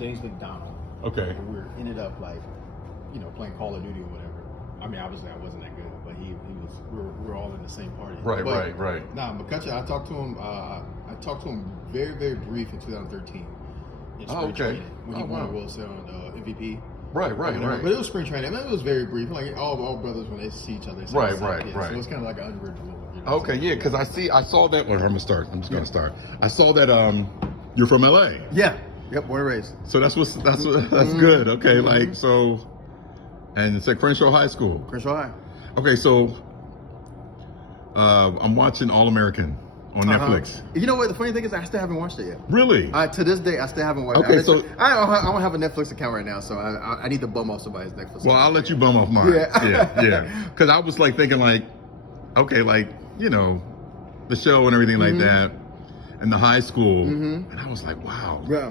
James McDonald. Okay. And we ended up like, playing Call of Duty or whatever. I mean, obviously I wasn't that good, but he was. We were all in the same party. Right, but, right. Nah, McCutcheon, I talked to him very, very brief in 2013. In spring training, when he won the World Series MVP. Right. But it was spring training. I mean, it was very brief. Like all brothers when they see each other. Right. So it was kind of like an unwritten rule. Okay, yeah, because I saw that. Well, I'm just gonna start. I saw that you're from LA. Yeah. Yep. Born and raised. So that's good. Okay, like so, and it's at Crenshaw High School. Crenshaw High. Okay, so I'm watching All American on Netflix. You know what? The funny thing is, I still haven't watched it yet. Really? To this day, I still haven't watched it. Okay, so I don't have a Netflix account right now, so I need to bum off somebody's Netflix. Well, I'll let you bum off mine. Yeah. Because I was like thinking like, okay, like the show and everything like that, and the high school, and I was like, wow. Yeah.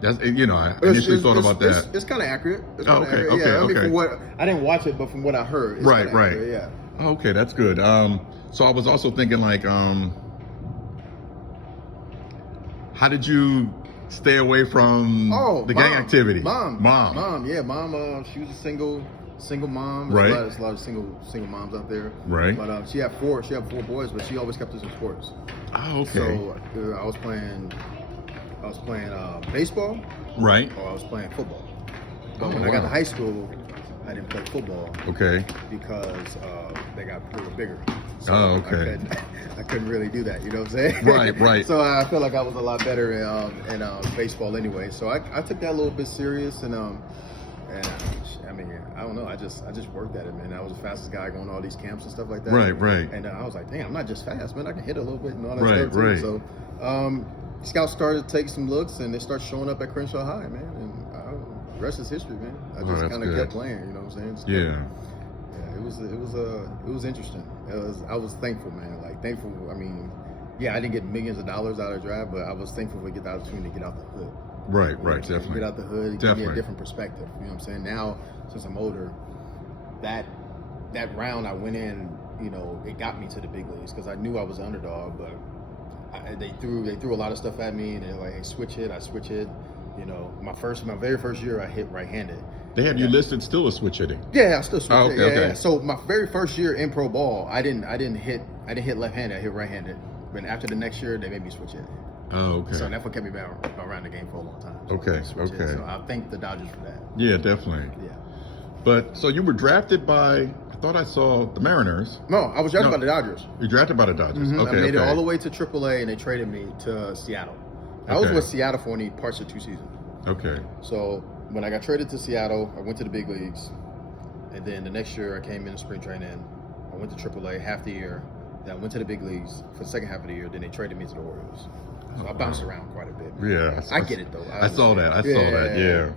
That's I initially thought about that. It's kind of accurate. Okay. Yeah, I mean, from what I didn't watch it, but from what I heard, it's right. accurate, yeah. Oh, okay, that's good. So I was also thinking like, how did you stay away from the gang activity? Mom. Yeah, mom. She was a single mom. Right. There's a lot of single moms out there. Right. But she had four boys, but she always kept us in sports. Oh, okay. So I was playing baseball. Right. Or I was playing football. But when I got to high school, I didn't play football. Okay. Because they were bigger. So okay. I couldn't really do that. You know what I'm saying? Right. So I feel like I was a lot better in baseball anyway. So I took that a little bit serious and I mean, I don't know. I just worked at it, man. I was the fastest guy going to all these camps and stuff like that. Right. And I was like, damn, I'm not just fast, man. I can hit a little bit and all that stuff too. Right. So scouts started to take some looks, and they started showing up at Crenshaw High, man. And the rest is history, man. I just kind of kept playing. You know what I'm saying? Yeah. It was interesting. I was thankful, man. Like thankful. I mean, yeah, I didn't get millions of dollars out of the draft, but I was thankful to get the opportunity to get out the hood. Right, definitely. Get out the hood, give me a different perspective. You know what I'm saying? Now, since I'm older, that round I went in, it got me to the big leagues because I knew I was an underdog, but they threw a lot of stuff at me, and they're like, hey, switch it. I switch it. My very first year, I hit right-handed. They have you listed still as switch hitting. Yeah, I still switch. Okay. So my very first year in pro ball, I didn't hit left-handed. I hit right-handed. But after the next year, they made me switch it. Oh, okay. So that's what kept me back around the game for a long time. So okay. So I thank the Dodgers for that. Yeah, definitely. Yeah. But so you were drafted by? I thought I saw the Mariners. No, I was drafted by the Dodgers. You drafted by the Dodgers. Okay. I made it all the way to AAA, and they traded me to Seattle. I was with Seattle for only parts of 2 seasons. Okay. So when I got traded to Seattle, I went to the big leagues, and then the next year I came in spring training. I went to AAA half the year. Then I went to the big leagues for the second half of the year. Then they traded me to the Orioles. So I bounced around quite a bit. Man. Yeah, I get it though. I saw that. Yeah.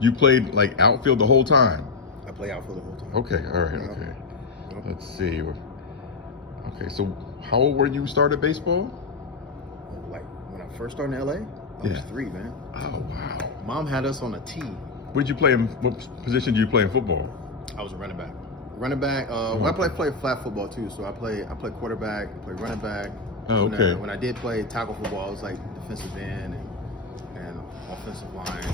You played like outfield the whole time. I play outfield the whole time. Okay. All right. Yeah. Okay. Yeah. Let's see. Okay. So how old were you started baseball? Like when I first started in LA, I was 3, man. Oh wow. Mom had us on a tee. What position did you play in football? I was a running back. I played flat football too. So I played quarterback, I played running back. Oh, okay. When I did play tackle football, I was like defensive end and offensive line.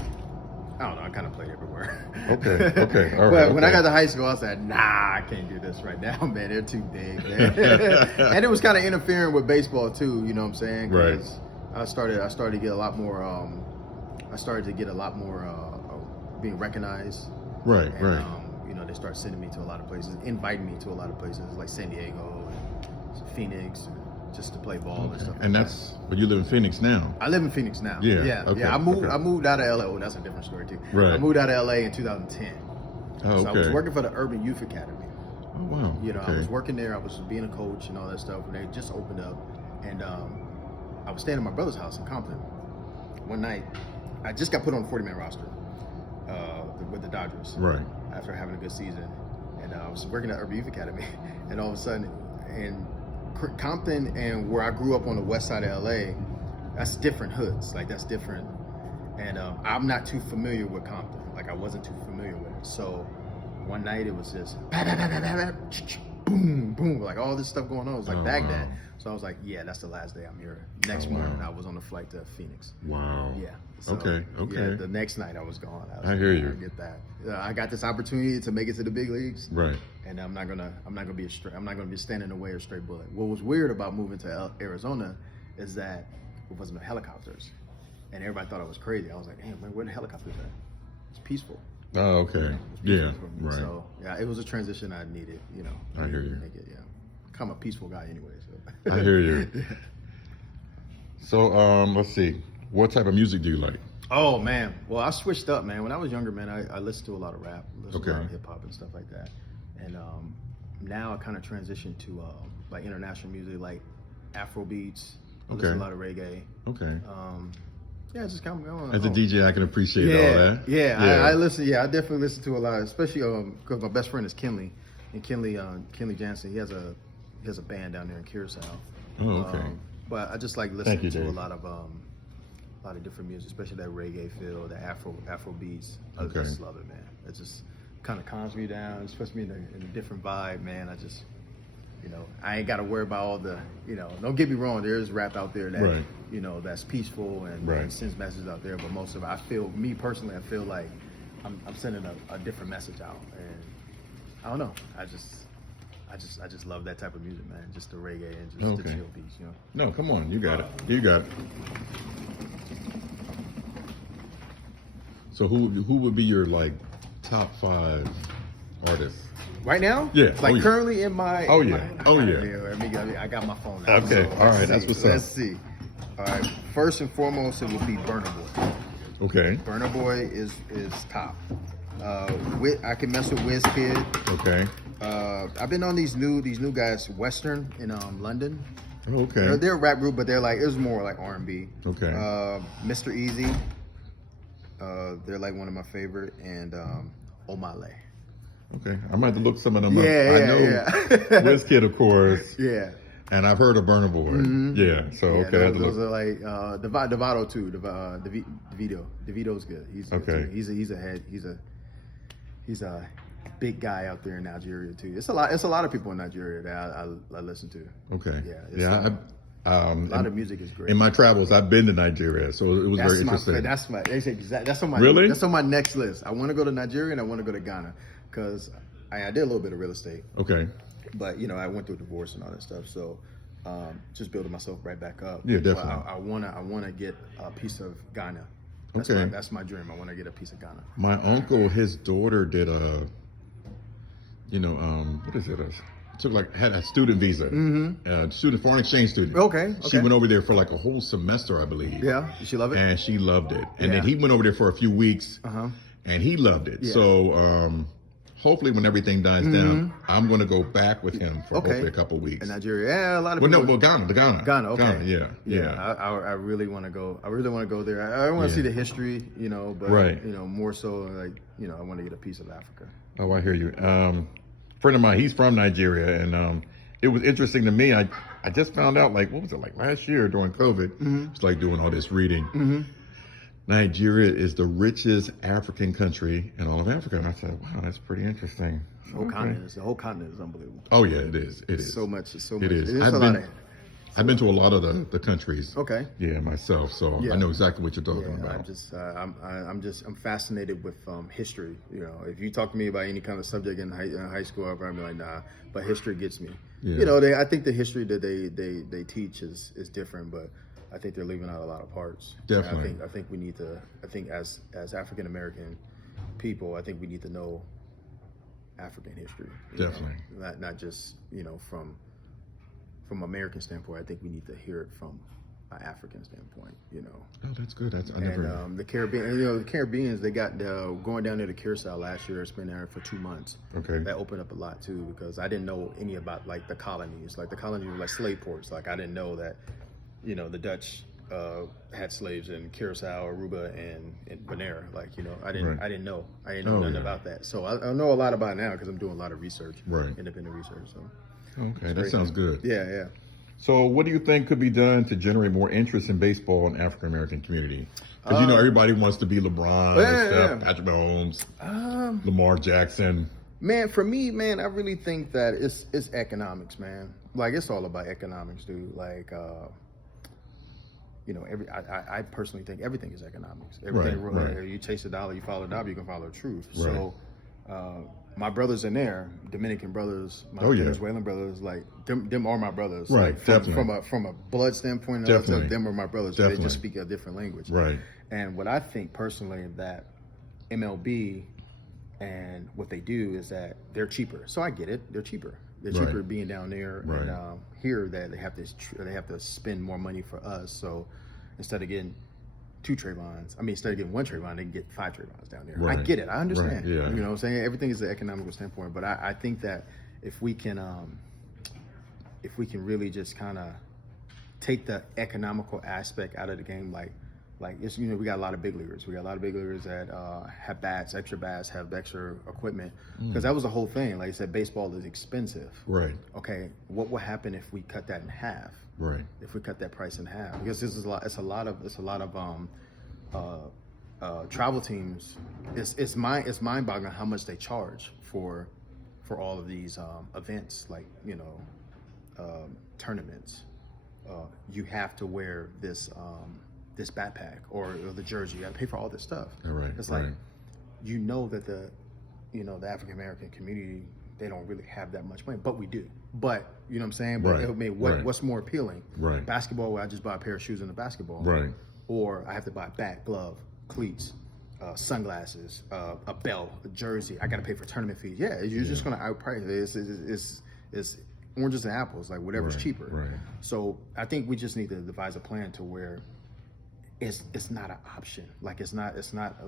I don't know. I kind of played everywhere. Okay. All right. But when I got to high school, I said, nah, I can't do this right now, man. They're too big, man. And it was kind of interfering with baseball too. You know what I'm saying? Right. I started to get a lot more. Being recognized. Right. They started sending me to a lot of places, inviting me to a lot of places like San Diego and Phoenix, just to play ball and stuff. But you live in Phoenix now. I live in Phoenix now. Yeah. Okay. I moved out of LA. Oh, that's a different story too. Right. I moved out of LA in 2010. Oh, okay. So I was working for the Urban Youth Academy. Oh wow. I was working there. I was being a coach and all that stuff. And they just opened up, and I was staying at my brother's house in Compton. One night, I just got put on the 40-man roster with the Dodgers. Right. After having a good season, and I was working at Urban Youth Academy, and all of a sudden, in Compton and where I grew up on the west side of LA, that's different hoods. Like that's different, and I'm not too familiar with Compton. Like I wasn't too familiar with it. So one night it was just boom, boom, like all this stuff going on. It was like Baghdad. Wow. So I was like, yeah, that's the last day I'm here. Next wow. morning, I was on the flight to Phoenix. Wow. Yeah. So, Okay. Yeah, the next night I was gone. I hear you. I get that. I got this opportunity to make it to the big leagues. Right. And I'm not gonna be standing in the way of straight bullet. What was weird about moving to Arizona is that it wasn't no helicopters, and everybody thought I was crazy. I was like, damn, man, where the helicopters at? It's peaceful. Oh, okay. Yeah. Right. So yeah, it was a transition I needed. I hear you. Make it, yeah. I'm a peaceful guy anyway. So. I hear you. So let's see. What type of music do you like? Oh man, well I switched up, man. When I was younger, man, I listened to a lot of rap, listened to a lot of hip hop and stuff like that. And now I kind of transitioned to like international music, like Afro beats. I listen to a lot of reggae. Okay. Yeah, it's just kind of going. As a DJ, I can appreciate all that. Yeah, I listen. Yeah, I definitely listen to a lot, especially because my best friend is Kinley, and Kinley Jansen. He has a band down there in Curacao. Oh, okay. But I just like listening to a lot of different music, especially that reggae feel, the Afro beats. I just love it, man. It just kind of calms me down, especially in a different vibe, man. I just, I ain't got to worry about all the, don't get me wrong, there is rap out there that, that's peaceful and sends messages out there, but most of it, me personally, I feel like I'm sending a different message out, and I don't know, I just love that type of music, man. Just the reggae and just the chill beats, No, come on, you got it. You got it. So who would be your like top 5 artists right now? Yeah, like currently in my. Oh yeah, I got my phone now. Okay, so all right, that's what's up. Let's see. All right, first and foremost, it would be Burna Boy. Okay. Burna Boy is top. I can mess with Wizkid. Okay. I've been on these new guys, Western in London. Okay. They're a rap group, but they're like, it was more like R&B. Okay. Mr. Easy. They're like one of my favorite, and Omale. Okay, I might have to look some of them up. I know Wizkid, of course. Yeah. And I've heard of Burna Boy. Mm-hmm. Yeah. So okay, those are like Devato too. DeVito's good. He's good too. He's a big guy out there in Nigeria too. It's a lot of people in Nigeria that I listen to. Okay. Yeah. A lot of music is great. In my travels, I've been to Nigeria, so it was very interesting. That's on my really? That's on my next list. I want to go to Nigeria and I want to go to Ghana because I did a little bit of real estate. Okay. But I went through a divorce and all that stuff, so just building myself right back up. Yeah, definitely. I wanna get a piece of Ghana. That's my dream. I want to get a piece of Ghana. My uncle, his daughter did what is it? Had a student visa, student foreign exchange student. Okay. She went over there for like a whole semester, I believe. Yeah, did she love it? And she loved it. And then he went over there for a few weeks, and he loved it. Yeah. So hopefully, when everything dies down, I'm going to go back with him for hopefully a couple of weeks. In Nigeria, yeah, a lot of people. Ghana. Ghana, okay. Ghana, yeah. I really want to go. I really want to go there. I want to see the history, but more so like I want to get a piece of Africa. Oh, I hear you. Friend of mine, he's from Nigeria, and it was interesting to me. I just found out, like, what was it, like last year during COVID? It's like doing all this reading. Nigeria is the richest African country in all of Africa. And I said, wow, that's pretty interesting. The whole continent is unbelievable. Oh yeah, it is. It is. So much. It is. I've been to a lot of the countries. Okay. Yeah, myself. So I know exactly what you're talking about. I'm fascinated with history. If you talk to me about any kind of subject in high school, I'll probably be like, nah. But history gets me. Yeah. I think the history that they teach is different, but I think they're leaving out a lot of parts. Definitely. I think we need to. I think as African American people, I think we need to know African history. Definitely. Not just from American standpoint. I think we need to hear it from an African standpoint. Oh, that's good. The Caribbean. The Caribbeans, they got going down there to Curacao last year. It's been there for 2 months. Okay. That opened up a lot too because I didn't know any about like the colonies. Like the colonies were like slave ports. Like I didn't know that. The Dutch had slaves in Curacao, Aruba, and Bonaire. Like I didn't know nothing about that. So I know a lot about it now because I'm doing a lot of research, independent research. So okay, that sounds good. Yeah. So what do you think could be done to generate more interest in baseball in the African American community? Because everybody wants to be LeBron, Patrick Mahomes, Lamar Jackson. Man, for me, man, I really think that it's economics, man. Like, it's all about economics, dude. Like, I personally think everything is economics. Everything, Right. You chase the dollar, you follow the dollar, you can follow the truth. Right. So, my brothers in there, Dominican brothers, my Venezuelan brothers, like them are my brothers. Right, like, definitely. from a blood standpoint, Definitely. them are my brothers. Definitely. They just speak a different language. Right. And what I think personally that MLB and what they do is that they're cheaper. So I get it; they're cheaper. They're cheaper being down there, Right. and here that they have to spend more money for us. So instead of getting instead of getting one Trayvon, they can get 5 Trayvons down there. Right. I get it. I understand. Right. Yeah. You know what I'm saying? Everything is an economical standpoint, but I think that if we can really just kind of take the economical aspect out of the game, like it's, we got a lot of big leaguers. We got a lot of big leaguers that have bats, extra bats, have extra equipment. Because that was the whole thing. Like I said, baseball is expensive. Right. Okay, what will happen if we cut that in half? Right. If we cut that price in half, because this is a lot. It's a lot of travel teams. It's mind-boggling how much they charge for all of these events, like tournaments. You have to wear this backpack or the jersey. You got to pay for all this stuff. Right. It's like that the African American community, they don't really have that much money, but we do. But you know what I'm saying? But what's more appealing? Right. Basketball, where I just buy a pair of shoes in the basketball. Right. Or I have to buy a bat, glove, cleats, sunglasses, a belt, a jersey. I got to pay for tournament fees. Yeah, you're just going to outprice it. It's oranges and apples, like whatever's cheaper. Right. So I think we just need to devise a plan to where it's not an option. Like it's not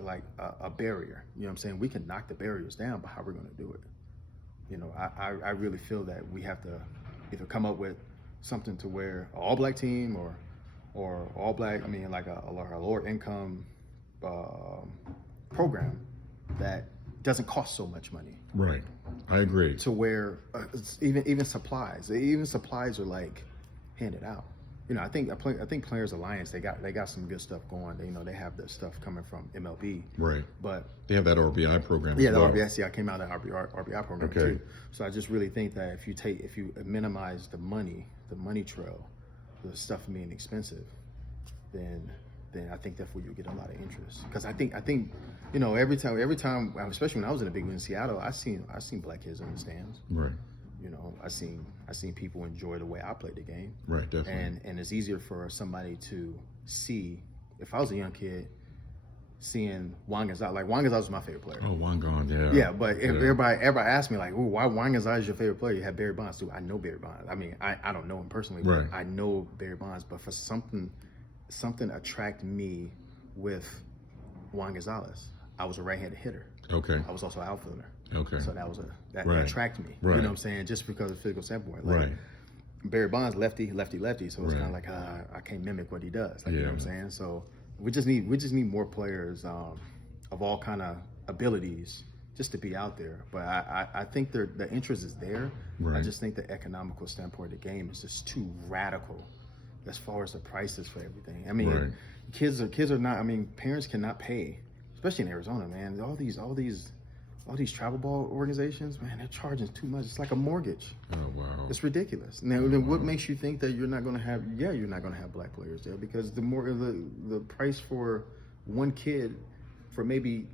like a barrier. You know what I'm saying? We can knock the barriers down, but how we're going to do it? I really feel that we have to either come up with something to where an all-black team or all black, like a lower income program that doesn't cost so much money. Right. I agree. To where even supplies are like handed out. I think Players Alliance, they got some good stuff going. They have the stuff coming from MLB. Right. But they have that RBI program. Yeah, as the well. RBI. I came out of the RBI program too. So I just really think that if you minimize the money trail, the stuff being expensive, then I think that's where you get a lot of interest. Because I think every time, especially when I was in the big league in Seattle, I seen black kids in the stands. Right. I seen people enjoy the way I played the game. Right, definitely. And it's easier for somebody to see. If I was a young kid, seeing Juan Gonzalez, like Juan Gonzalez was my favorite player. Oh, Juan Gon, yeah. Yeah, but if everybody ever asked me like, "Ooh, why Juan Gonzalez is your favorite player?" You have Barry Bonds too. I know Barry Bonds. I don't know him personally, but I know Barry Bonds. But for something attracted me with Juan Gonzalez. I was a right-handed hitter. Okay. I was also an outfielder. Okay. So that attracted me. Right. You know what I'm saying? Just because of physical standpoint. Like, right. Barry Bonds, lefty. So it's kind of like I can't mimic what he does. Like, you know what I'm saying? So we just need more players of all kind of abilities just to be out there. But I think the interest is there. Right. I just think the economical standpoint of the game is just too radical as far as the prices for everything. Kids are not. Parents cannot pay, especially in Arizona, man. All these travel ball organizations, man, they're charging too much. It's like a mortgage. Oh, wow. It's ridiculous. Now, then what makes you think that you're not going to have? Yeah, you're not going to have black players there because the price for one kid for maybe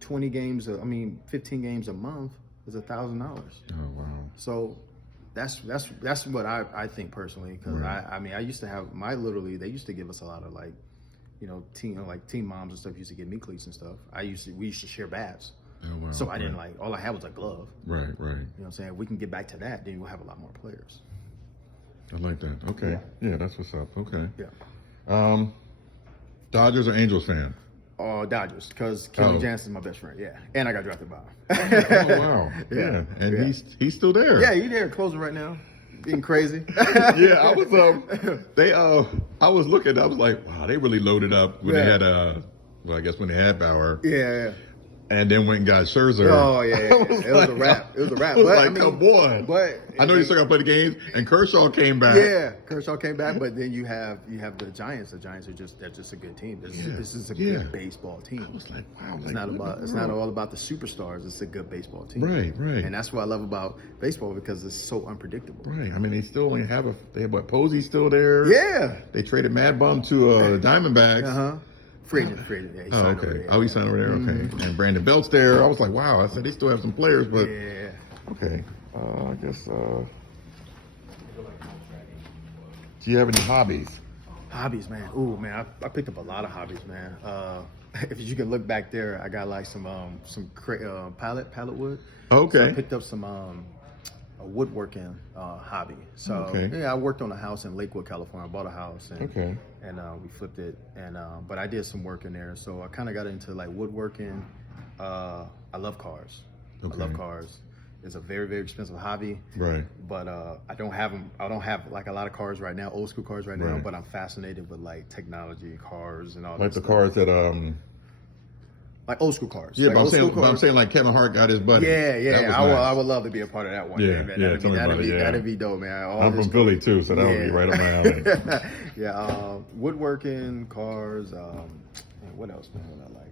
20 games, 15 games a month is $1,000. Oh, wow. So that's what I think personally, because I used to have my little league. They used to give us a lot of team moms and stuff used to give me cleats and stuff. We used to share bats. Oh, wow. So I didn't all I had was a glove. Right. You know what I'm saying? If we can get back to that, then we'll have a lot more players. I like that. Okay. Yeah, that's what's up. Okay. Yeah. Dodgers or Angels fan? Dodgers, because Kelly Jansen's my best friend. Yeah, and I got drafted by him. Oh, wow. Yeah. And he's still there. Yeah, he's there closing right now. Being crazy. Yeah, I was I was looking, I was like, wow, they really loaded up when they had I guess when they had Bauer. Yeah. and then went and got Scherzer. Oh yeah, it was a wrap. It was a wrap. I was But, like, I mean, come on. But I know you still got to play the games, and Kershaw came back. Yeah, Kershaw came back, but then you have the Giants. The Giants they're just a good team. This is a good baseball team. I was like, wow. It's not all about the superstars. It's a good baseball team. Right. And that's what I love about baseball because it's so unpredictable. Right. I mean, they still only have Posey's still there. Yeah. They traded Mad Bum to the Diamondbacks. Free agent. Yeah, he Oh, signed okay. over there. Oh, he signed over there. Okay. And Brandon Belt's there. I was like, wow. I said they still have some players, but okay. I guess. Do you have any hobbies? Hobbies, man. Ooh, man, I picked up a lot of hobbies, man. If you can look back there, I got like some pallet wood. Okay. So I picked up some a woodworking hobby. So I worked on a house in Lakewood, California. I bought a house and we flipped it. And but I did some work in there, so I kind of got into like woodworking. I love cars. I love cars. It's a very, very expensive hobby. Right. But I don't have them. I don't have like a lot of cars right now, old school cars right now. But I'm fascinated with like technology, cars, and all. Like that the stuff. cars that Like old school cars. Yeah, like but I'm saying like Kevin Hart got his buddy. Yeah. I would love to be a part of that one. Yeah, man. That'd be dope, man. I'm from Philly too, so that would be right up my alley. Yeah, woodworking, cars. What else, man? What I like?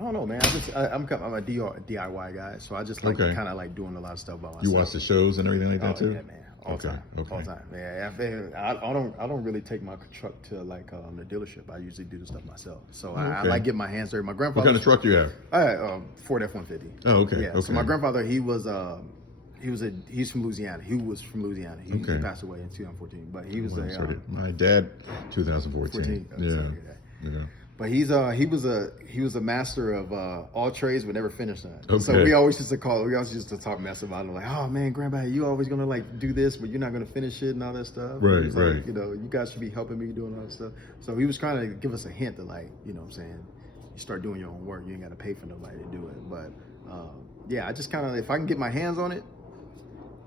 I don't know, man. I'm a DIY guy, so I just like kind of like doing a lot of stuff by myself. You watch the shows and everything like that too? Yeah, man. All time. Yeah, I don't really take my truck to like the dealership. I usually do the stuff myself. So I like getting my hands dirty. My grandfather. What kind of truck you have? I had Ford F-150. Oh, okay. Yeah. So my grandfather, he's from Louisiana. He was from Louisiana. He passed away in 2014. But he was my dad, 2014. Yeah. But he was a master of all trades, but never finished that. Okay. So we always used to talk mess about it, like, oh man, Grandpa, you always gonna like do this, but you're not gonna finish it and all that stuff. Right. Like, you guys should be helping me doing all that stuff. So he was trying to give us a hint that like, what I'm saying, you start doing your own work, you ain't gotta pay for nobody to do it. But I just kind of, if I can get my hands on it,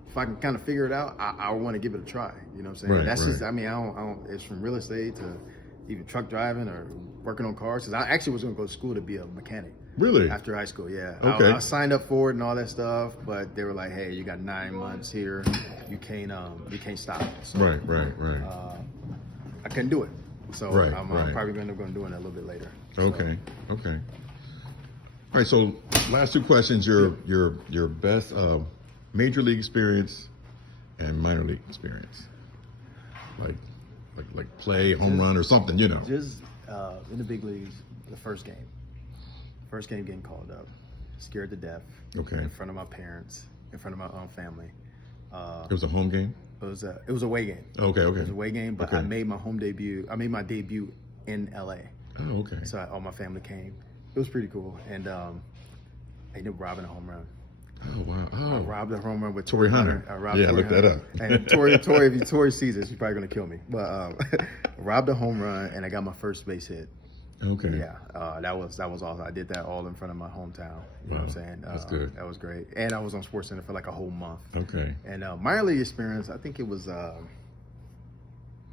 if I can kind of figure it out, I want to give it a try. You know what I'm saying? That's just, I mean, I don't. It's from real estate to even truck driving or working on cars. Because I actually was going to go to school to be a mechanic. Really? After high school, yeah. Okay. I signed up for it and all that stuff, but they were like, "Hey, you got 9 months here. You can't stop." So, right. I couldn't do it, so I'm probably going to go and doing it a little bit later. Okay. All right. So last two questions: your best major league experience and minor league experience, like play, home run, or something, Just in the big leagues, the first game getting called up, scared to death. Okay. In front of my parents, in front of my own family. It was a home game? It was a away game. Okay. It was a away game, but I made my debut in LA. Oh, okay. So all my family came. It was pretty cool, and I ended up robbing a home run. Oh wow! I robbed a home run with Torrey Hunter. I looked that up. And if Torrey sees this, he's probably gonna kill me. But robbed a home run, and I got my first base hit. Okay. Yeah, that was awesome. I did that all in front of my hometown. You know what I'm saying? That's good. That was great. And I was on SportsCenter for like a whole month. Okay. And minor league experience, I think it was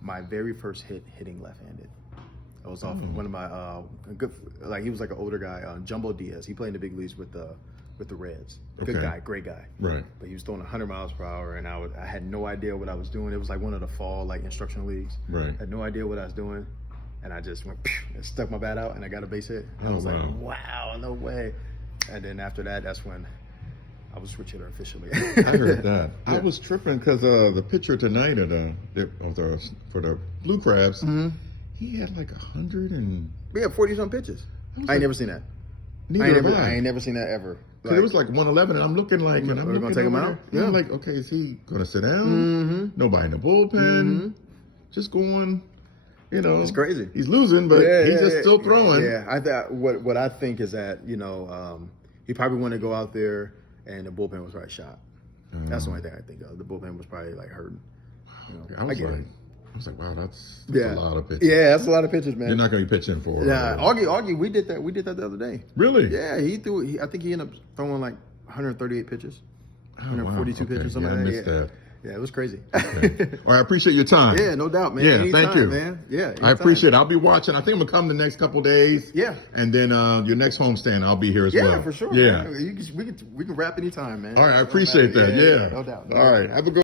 my very first hitting left-handed. I was off one of my he was like an older guy, Jumbo Diaz. He played in the big leagues with the Reds. Good guy, great guy. Right. But he was throwing 100 miles per hour, and I had no idea what I was doing. It was like one of the fall like instructional leagues. Right. I had no idea what I was doing, and I just went and stuck my bat out, and I got a base hit. And I was like, wow, no way. And then after that, that's when I was switch hitter officially. I heard that. Yeah. I was tripping because the pitcher tonight for the Blue Crabs, he had like 100 and 40-some pitches. I ain't never seen that. I ain't never seen that ever. It was like 111, and I'm looking like, we're gonna take him out. Yeah, I'm like, okay, is he gonna sit down? Nobody in the bullpen, just going. It's crazy. He's losing, but he's just still throwing. Yeah, I thought what I think is that he probably wanted to go out there, and the bullpen was probably shot. That's the only thing I think of. The bullpen was probably like hurting. I was like, wow, that's a lot of pitches. Yeah, that's a lot of pitches, man. You're not going to be pitching for. Yeah, Augie, we did that the other day. Really? Yeah, he threw. I think he ended up throwing like 138 pitches, 142 pitches, something like that. I missed that. Yeah, it was crazy. Okay. All right, I appreciate your time. Yeah, no doubt, man. Yeah, Anytime, thank you, man. Yeah, anytime. I appreciate it. I'll be watching. I think I'm gonna come the next couple days. Yeah. And then your next homestand, I'll be here as well. Yeah, for sure. Yeah. Man. We can wrap anytime, man. All right, I appreciate that. Yeah. No doubt. All right, have a good